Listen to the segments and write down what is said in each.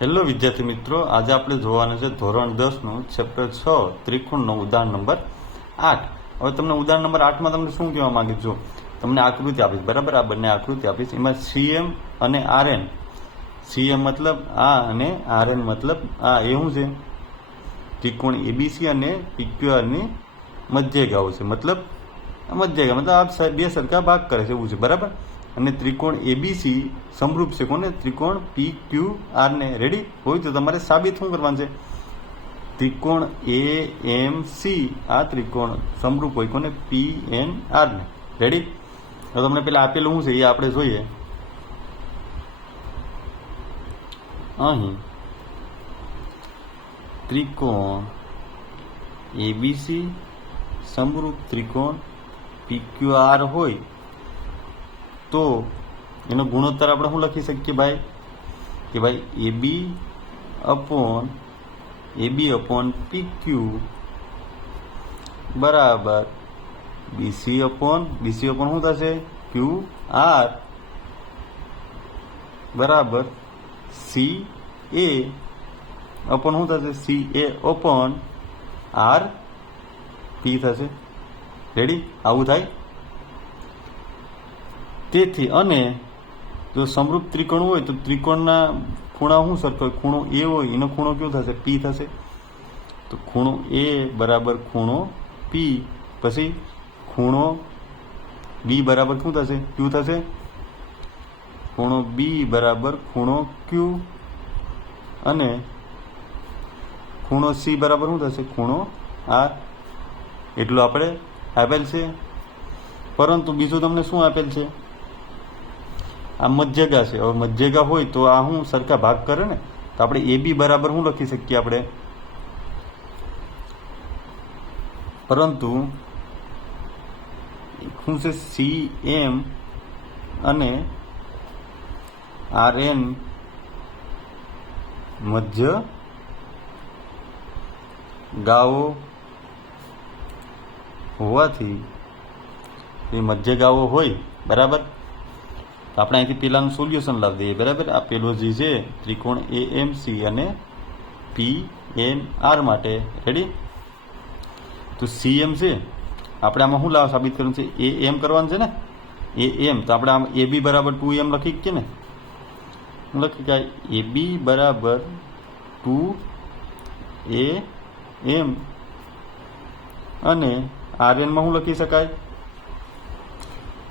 Hello વિદ્યાર્થી મિત્રો, આજે આપણે જોવાનું છે ધોરણ દસનું ચેપ્ટર છ, ત્રિકોણનો ઉદાહરણ નંબર આઠ. હવે તમને ઉદાહરણ નંબર આઠમાં તમને શું કહેવા માંગુ છું તમને આકૃતિ આપીશ, બરાબર? આ બંને આકૃતિ આપીશ. એમાં સીએમ અને આરએન સીએમ મતલબ આ અને આરએન મતલબ આ એવું છે? ત્રિકોણ એબીસી અને પીક્યુઆરની મધ્યગાઓ છે. મતલબ આ મધ્ય મતલબ આ બે સરખા ભાગ કરે છે, એવું છે. બરાબર? અને ત્રિકોણ એબીસી સમરૂપ છે. કોને? ત્રિકોણ પી ક્યુ આર ને. રેડી હોય તો તમારે સાબિત શું કરવાનું છે? ત્રિકોણ એ એમ સી આ ત્રિકોણ સમરૂપ હોય. કોને? પી એન આર ને. રેડી તો તમને પેલા આપેલું શું છે? એ આપણે જોઈએ. અહીં ત્રિકોણ એબીસી સમરૂપ ત્રિકોણ પીક્યુઆર હોય. તો એનો ગુણોત્તર આપણે શું લખી શકીએ ભાઈ? કે ભાઈ A B upon, A B upon P Q બરાબર બીસી અપોન બીસી અપોન શું થશે? ક્યુ આર બરાબર સી એ અપોન શું થશે? C A upon R P થશે. રેડી આવું થાય? તેથી અને જો સમરૂપ ત્રિકોણ હોય તો ત્રિકોણના ખૂણા શું સરખો હોય? ખૂણો એ હોય, એનો ખૂણો કયો થશે? પી થશે. તો ખૂણો એ બરાબર ખૂણો પી પછી ખૂણો બી બરાબર શું થશે? ક્યુ થશે. ખૂણો બી બરાબર ખૂણો ક્યુ અને ખૂણો સી બરાબર શું થશે? ખૂણો આર એટલું આપણે આપેલ છે. પરંતુ બીજું તમને શું આપેલ છે? આ મધ્યગા છે. હવે મધ્યગા હોય તો આ શું સરખા ભાગ કરે ને? તો આપણે એ બી બરાબર શું લખી શકીએ આપણે? પરંતુ શું છે? સી એમ અને આર એન મધ્ય ગાઓ હોવાથી એ મધ્ય ગાઓ હોય, બરાબર? તો આપણે અહીંથી પેલાનું સોલ્યુશન લાવી દઈએ, બરાબર? આ પેલો જે છે, ત્રિકોણ એ એમ સી અને પી એમ આર માટે. રેડી તો સી એમ છે, આપણે આમાં શું લાવ, સાબિત કરવાનું છે? એ એમ કરવાનું છે ને? એ એમ તો આપણે આમ એ બી બરાબર ટુ એમ લખી કે ને? હું લખી કે એ બી બરાબર ટુ એ એમ અને આરએનમાં શું લખી શકાય?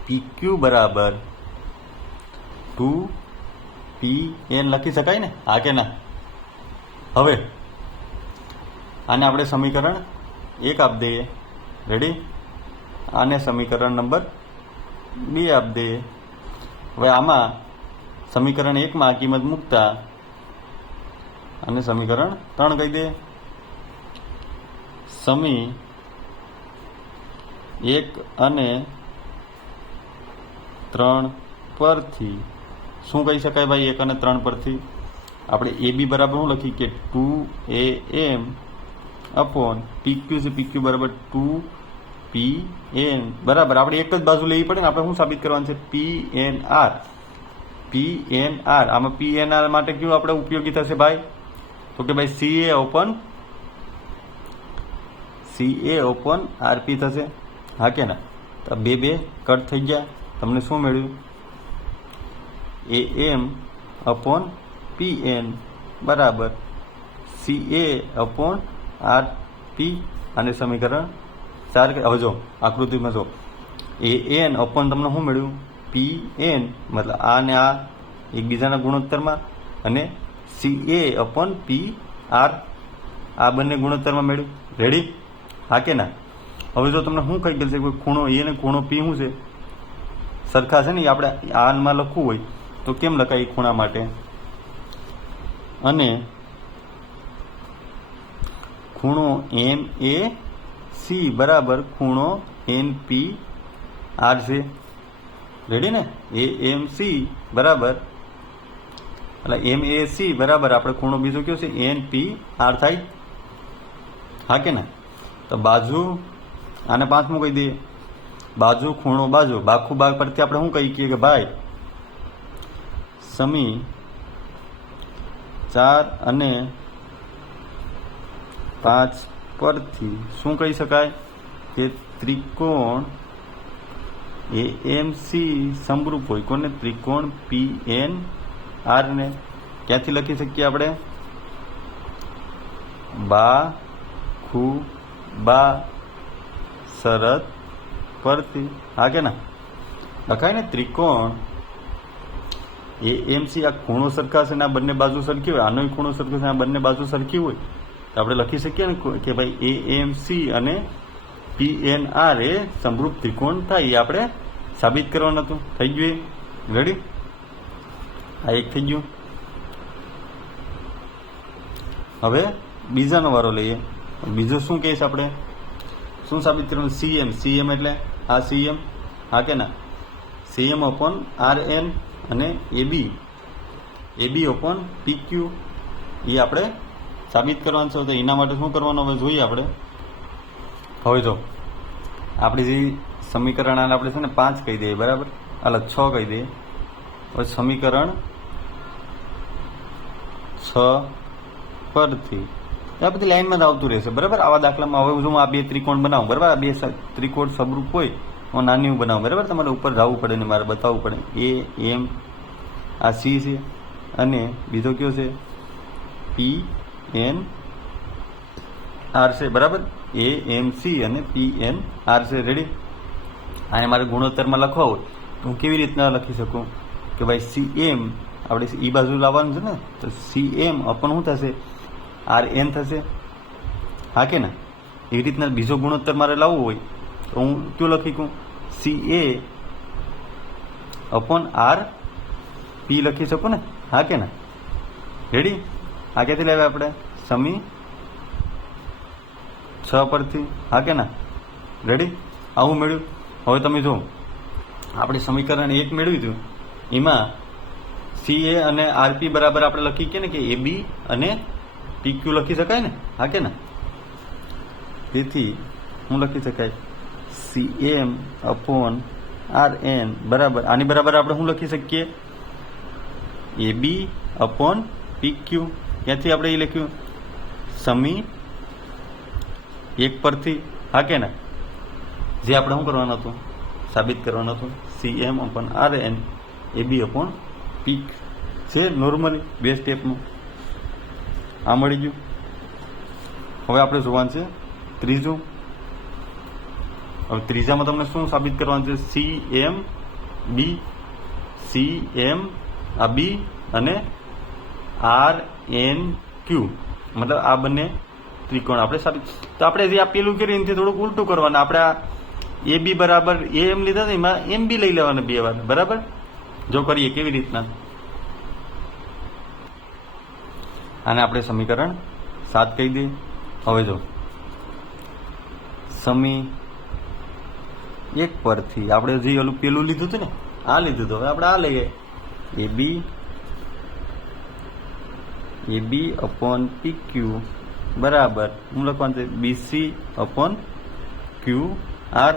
પી ક્યુ બરાબર ટુ પી, એન લખી શકાય ને? હા કે ના? હવે, આને આપણે સમીકરણ એક આપી દઈએ. રેડી આને સમીકરણ નંબર બે આપી દઈએ. હવે આમાં સમીકરણ એકમાં આ કિંમત મૂકતા અને સમીકરણ ત્રણ કહી દે સમી એક અને ત્રણ પરથી શું કહી શકાય ભાઈ એક અને ત્રણ પરથી? આપણે એ બી બરાબર શું લખી કે two A M upon PQ છે પીક્યુ બરાબર ટુ પી એન. બરાબર, આપણે એક જ બાજુ લેવી પડે ને, આપણે શું સાબિત કરવાનું છે? P N R. P N R. આમાં પી એન આર માટે કયું આપણે ઉપયોગી થશે ભાઈ? તો કે ભાઈ C A upon C A upon RP થશે. હા કે ના? તો બે બે કટ થઈ ગયા. તમને શું મળ્યું? A M upon P N બરાબર C A upon R P અને સમીકરણ ચાર હવે જો, આકૃતિમાં જો. એ એન અપોન તમને શું મળ્યું? પી એન મતલબ આ ને આ એકબીજાના ગુણોત્તરમાં અને C A upon P R આ બંને ગુણોત્તરમાં મળ્યું. રેડી હા કે ના? હવે જો તમને શું કહી ગયેલ છે ખૂણો એ ને ખૂણો પી શું છે? સરખા છે ને આપણે આનમાં લખવું હોય. તો કેમ લખાય ખૂણા માટે? અને ખૂણો એમ એ સી બરાબર ખૂણો એન પી આર છે. રેડી ને? એ એમ સી બરાબર. એટલે એમ એ સી બરાબર આપણે ખૂણો બીજો કયો છે? એન પી આર થાય. હા કે ને? તો બાજુ આને પાંચમું કહી દઈએ. બાજુ, ખૂણો, બાજુ. બાખું બાગ પરથી આપણે શું કહી કહીએ કે ભાઈ સમી, ચાર અને પાંચ પરથી શું કહી શકાય? કે ત્રિકોણ એ એમ સી સમરૂપ હોય. કોને? ત્રિકોણ પી એન આર ને. ક્યાંથી લખી શકીએ આપણે? બા, ખુ, બા શરત પરથી. હા કે ના? લખાય ને ત્રિકોણ એ એમ સી આ ખૂણો સરખા છે ને આ બંને બાજુ સરખી હોય? આનો ખૂણો સરખાશે આ બંને બાજુ સરખી હોય? તો આપણે લખી શકીએ ને કે ભાઈ એ એમ સી અને પી એન એ સમરૂપ ત્રિકોણ થાય, એ આપણે સાબિત કરવાનું હતું. થઈ ગયું એ? રેડી આ એક થઈ ગયું. હવે બીજાનો વારો લઈએ. બીજો શું કહીશ આપણે? શું સાબિત કરવાનું? સીએમ સીએમ એટલે આ સીએમ હા કે ના? સીએમ અપોન આર એન અને એબી એબી પી પીક્યુ એ આપણે સાબિત કરવાનું છે. તો એના માટે શું કરવાનું? હવે જોઈએ આપણે. હવે જો, આપણે જે સમીકરણ આને આપણે છે ને પાંચ કહી દઈએ, બરાબર? અલગ છ કહી દઈએ. હવે સમીકરણ છ પરથી. આ બધી લાઈનમાં જ આવતું રહેશે, બરાબર? આવા દાખલામાં હવે હું આ બે ત્રિકોણ બનાવું, બરાબર? આ બે ત્રિકોણ સમરૂપ હોય હું નાની બનાવું, બરાબર? તમારે ઉપર જવું પડે ને મારે બતાવવું પડે. એ, એમ, આ સી છે. અને બીજો કયો છે? પી, એન, આર છે, બરાબર? એ એમ સી અને પી, એન, આર છે. રેડી આને મારે ગુણોત્તરમાં લખવા હોય. તો હું કેવી રીતના લખી શકું? કે ભાઈ સી, એમ, આપણે ઈ બાજુ લાવવાનું છે ને, તો સી, એમ અપન શું થશે? આર, એન થશે. હા કે ના? એવી રીતના બીજો ગુણોત્તર મારે લાવવો હોય. તો હું કયું લખી કહું C A upon R P લખી શકું ને? હા કે ના? રેડી આ ક્યાંથી લેવા આપણે? સમી છ પરથી? હા કે ના? રેડી આવું મેળવ્યું? હવે તમે જો આપણે સમીકરણ એક મેળવ્યું હતું. એમાં સી એ અને આરપી બરાબર આપણે લખી કે ને કે એ બી અને પીક્યુ લખી શકાય ને? હા કે ના? તેથી હું લખી શકાય. C M upon R N બરાબર. આની બરાબર આપણે શું લખી શકીએ? એ બી અપોન પી ક્યુ ક્યાંથી આપણે એ લખ્યું? સમી એક પરથી. હા કે ના? જે આપણે શું કરવાનું હતું? સાબિત કરવાનું હતું. C M upon R N A B upon PQ છે નોર્મલી બે સ્ટેપનું આ મળી ગયું. હવે આપણે જોવાનું છે ત્રીજું હવે ત્રીજામાં તમને શું સાબિત કરવાનું છે? C M B C M આ બી અને આર એન ક્યુ મતલબ આ બંને ત્રિકોણ આપણે સાબિત તો આપણે જે આ પેલું કર્યું એનાથી થોડુંક ઉલટું કરવાનું. આપણે આ એ બી બરાબર એ એમ લીધા ને એમાં એમ બી લઈ લેવાના બે વાર. બરાબર? જો કરીએ કેવી રીતના? આને આપણે સમીકરણ સાત કહી દઈએ. હવે જો. સમી એક પરથી. આપણે જે ઓલું પેલું લીધું હતું ને, આ લીધું હતું. હવે આપણે આ લઈએ. A B A B upon P Q. બરાબર. હું લખવાનું છે બીસી અપોન ક્યુ આર.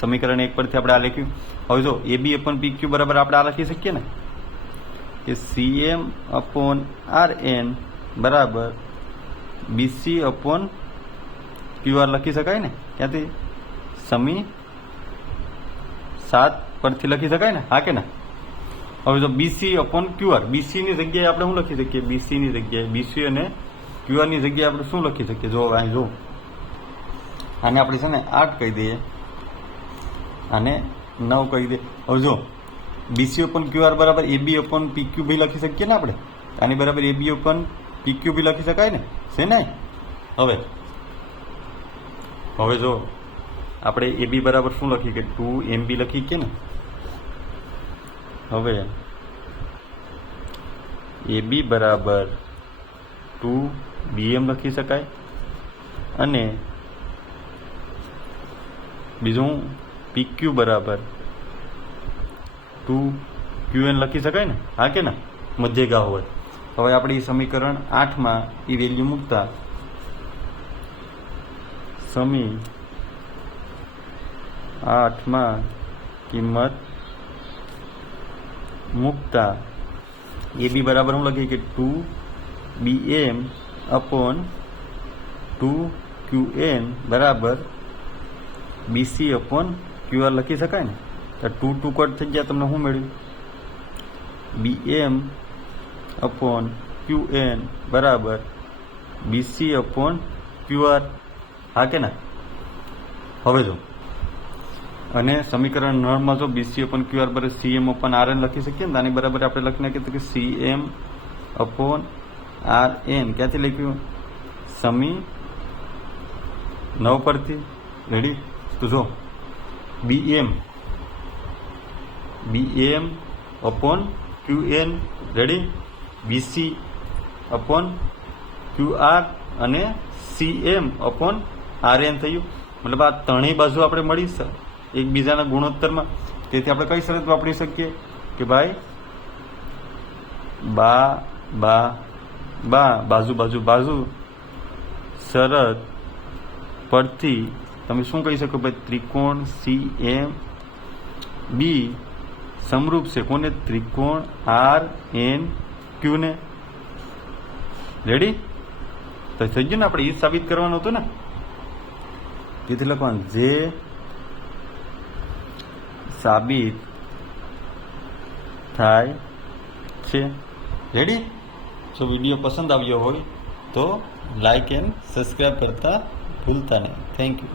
સમીકરણ એક પરથી આપણે આ લખ્યું. હવે જો, એ બી અપોન પી ક્યુ બરાબર આપણે આ લખી શકીએ ને? કે C M upon R N બરાબર બીસી અપોન ક્યુ આર લખી શકાય ને? ક્યાંથી? સમી સાત પરથી લખી શકાય ને? હા કે ના? હવે જો બીસી અપોન ક્યુઆર બીસી ની જગ્યાએ આપણે શું લખી શકીએ? બીસી ની જગ્યાએ બીસી અને ક્યુઆરની જગ્યાએ આપણે શું લખી શકીએ? જો, અહીં જો. આને આપણે છે ને આઠ કહી દઈએ. અને નવ કહી દઈએ. હવે જો બીસી ઓપન ક્યુઆર બરાબર એબી ઓપન પીક્યુ બી લખી શકીએ ને આપણે? આની બરાબર એબી ઓપન પીક્યુ બી લખી શકાય ને? છે ને? હવે હવે જો આપણે એ બી બરાબર શું લખી કે ટુ એમ બી લખી કે ને? હવે એ બી બરાબર ટુ બીએમ લખી શકાય. અને બીજું પીક્યુ બરાબર ટુ ક્યુએન લખી શકાય ને? હા કે ના? મધ્યગા હોય. હવે આપણે એ સમીકરણ આઠમાં એ વેલ્યુ મૂકતા સમી આઠમાં કિંમત મૂકતા. એ બી બરાબર હું લખીએ કે two B M upon two Q N બરાબર બીસી અપોન ક્યુ આર લખી શકાય ને? તો ટુ ટુ કટ થઈ ગયા તમને શું મળ્યું? B M upon Q N બરાબર બીસી અપોન ક્યુ આર. હા કે ના? હવે જો. અને સમીકરણ નળમાં જો બીસી અપોન ક્યુ આર બરાબર C M upon R N લખી શકીએ ને આની બરાબર આપણે લખી નાખીએ કે C M upon R N ક્યાંથી લખ્યું? સમી નવ પરથી. રેડી તો જો B M B M upon Q N ready BC upon Q R અને C M upon R N થયું. મતલબ આ ત્રણેય બાજુ આપણે મળી એકબીજાના ગુણોત્તરમાં. તેથી આપણે કઈ શરત વાપરી શકીએ? કે ભાઈ, બા બા બા, બાજુ બાજુ બાજુ શરત પરથી તમે શું કહી શકો? ભાઈ, ત્રિકોણ સી, એમ, બી સમરૂપ છે. કોને? ત્રિકોણ આર, એન ક્યુ ને રેડી તો થઈ ગયું ને આપણે? એ સાબિત કરવાનું હતું ને? તેથી લખવાનું, જે સાબિત થાય છે. રેડી જો વીડિયો પસંદ આવ્યો હોય તો લાઈક એન્ડ સબસ્ક્રાઈબ કરતા ભૂલતા નહીં. Thank you